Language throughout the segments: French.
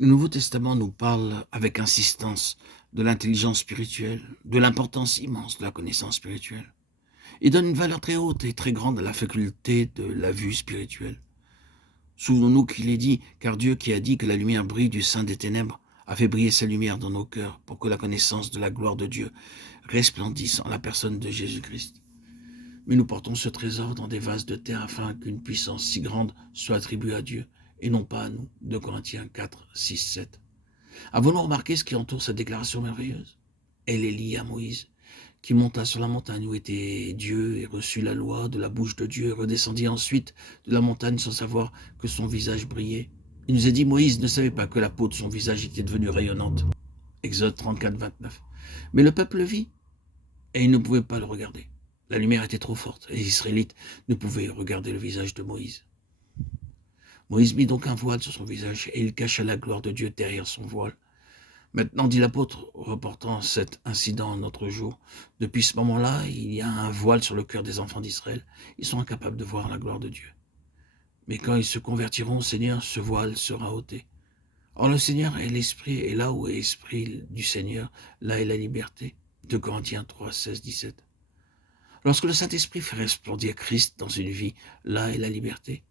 Le Nouveau Testament nous parle avec insistance de l'intelligence spirituelle, de l'importance immense de la connaissance spirituelle. Il donne une valeur très haute et très grande à la faculté de la vue spirituelle. Souvenons-nous qu'il est dit, car Dieu qui a dit que la lumière brille du sein des ténèbres a fait briller sa lumière dans nos cœurs pour que la connaissance de la gloire de Dieu resplendisse en la personne de Jésus-Christ. Mais nous portons ce trésor dans des vases de terre afin qu'une puissance si grande soit attribuée à Dieu et non pas à nous. 2 Corinthiens 4, 6, 7. Avons-nous remarqué ce qui entoure cette déclaration merveilleuse? Elle est liée à Moïse, qui monta sur la montagne où était Dieu et reçut la loi de la bouche de Dieu et redescendit ensuite de la montagne sans savoir que son visage brillait. Il nous est dit, Moïse ne savait pas que la peau de son visage était devenue rayonnante. Exode 34, 29. Mais le peuple le vit et il ne pouvait pas le regarder. La lumière était trop forte et les Israélites ne pouvaient regarder le visage de Moïse. Moïse mit donc un voile sur son visage et il cacha la gloire de Dieu derrière son voile. Maintenant, dit l'apôtre, reportant cet incident à notre jour, depuis ce moment-là, il y a un voile sur le cœur des enfants d'Israël. Ils sont incapables de voir la gloire de Dieu. Mais quand ils se convertiront au Seigneur, ce voile sera ôté. Or, le Seigneur est l'Esprit, et là où est l'Esprit du Seigneur, là est la liberté. 2 Corinthiens 3, 16, 17. Lorsque le Saint-Esprit fait resplendir Christ dans une vie, là est la liberté.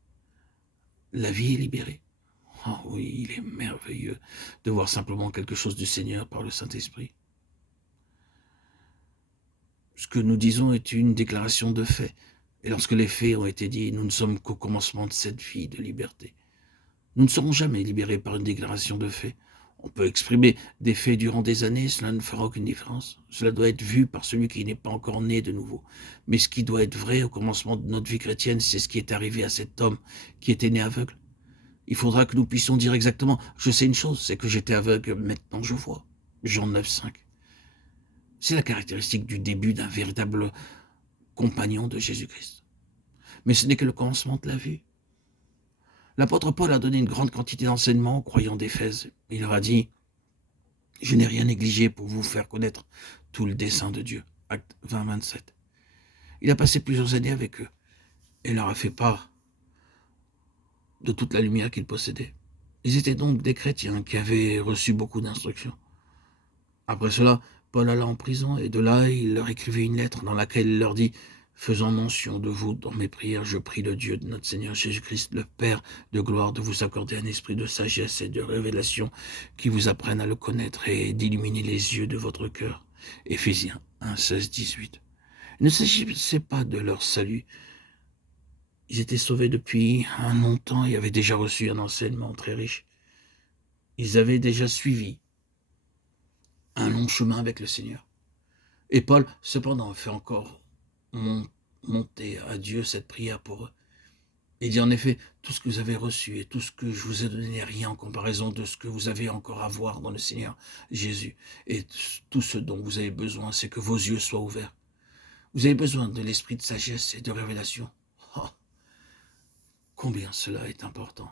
La vie est libérée. Oh oui, il est merveilleux de voir simplement quelque chose du Seigneur par le Saint-Esprit. Ce que nous disons est une déclaration de fait. Et lorsque les faits ont été dits, nous ne sommes qu'au commencement de cette vie de liberté. Nous ne serons jamais libérés par une déclaration de fait. On peut exprimer des faits durant des années, cela ne fera aucune différence. Cela doit être vu par celui qui n'est pas encore né de nouveau. Mais ce qui doit être vrai au commencement de notre vie chrétienne, c'est ce qui est arrivé à cet homme qui était né aveugle. Il faudra que nous puissions dire exactement, je sais une chose, c'est que j'étais aveugle, maintenant je vois. Jean 9, 5. C'est la caractéristique du début d'un véritable compagnon de Jésus-Christ. Mais ce n'est que le commencement de la vue. L'apôtre Paul a donné une grande quantité d'enseignements aux croyants d'Éphèse. Il leur a dit, je n'ai rien négligé pour vous faire connaître tout le dessein de Dieu. Acte 20, 27. Il a passé plusieurs années avec eux et leur a fait part de toute la lumière qu'ils possédaient. Ils étaient donc des chrétiens qui avaient reçu beaucoup d'instructions. Après cela, Paul alla en prison et de là, il leur écrivait une lettre dans laquelle il leur dit « Faisant mention de vous dans mes prières, je prie le Dieu de notre Seigneur Jésus-Christ, le Père de gloire, de vous accorder un esprit de sagesse et de révélation qui vous apprenne à le connaître et d'illuminer les yeux de votre cœur. » Éphésiens 1, 16, 18. Il ne s'agissait pas de leur salut. Ils étaient sauvés depuis un longtemps et avaient déjà reçu un enseignement très riche. Ils avaient déjà suivi un long chemin avec le Seigneur. Et Paul, cependant, fait encore monter à Dieu cette prière pour eux. Il dit en effet, tout ce que vous avez reçu et tout ce que je vous ai donné n'est rien en comparaison de ce que vous avez encore à voir dans le Seigneur Jésus. Et tout ce dont vous avez besoin, c'est que vos yeux soient ouverts. Vous avez besoin de l'esprit de sagesse et de révélation. Oh, combien cela est important.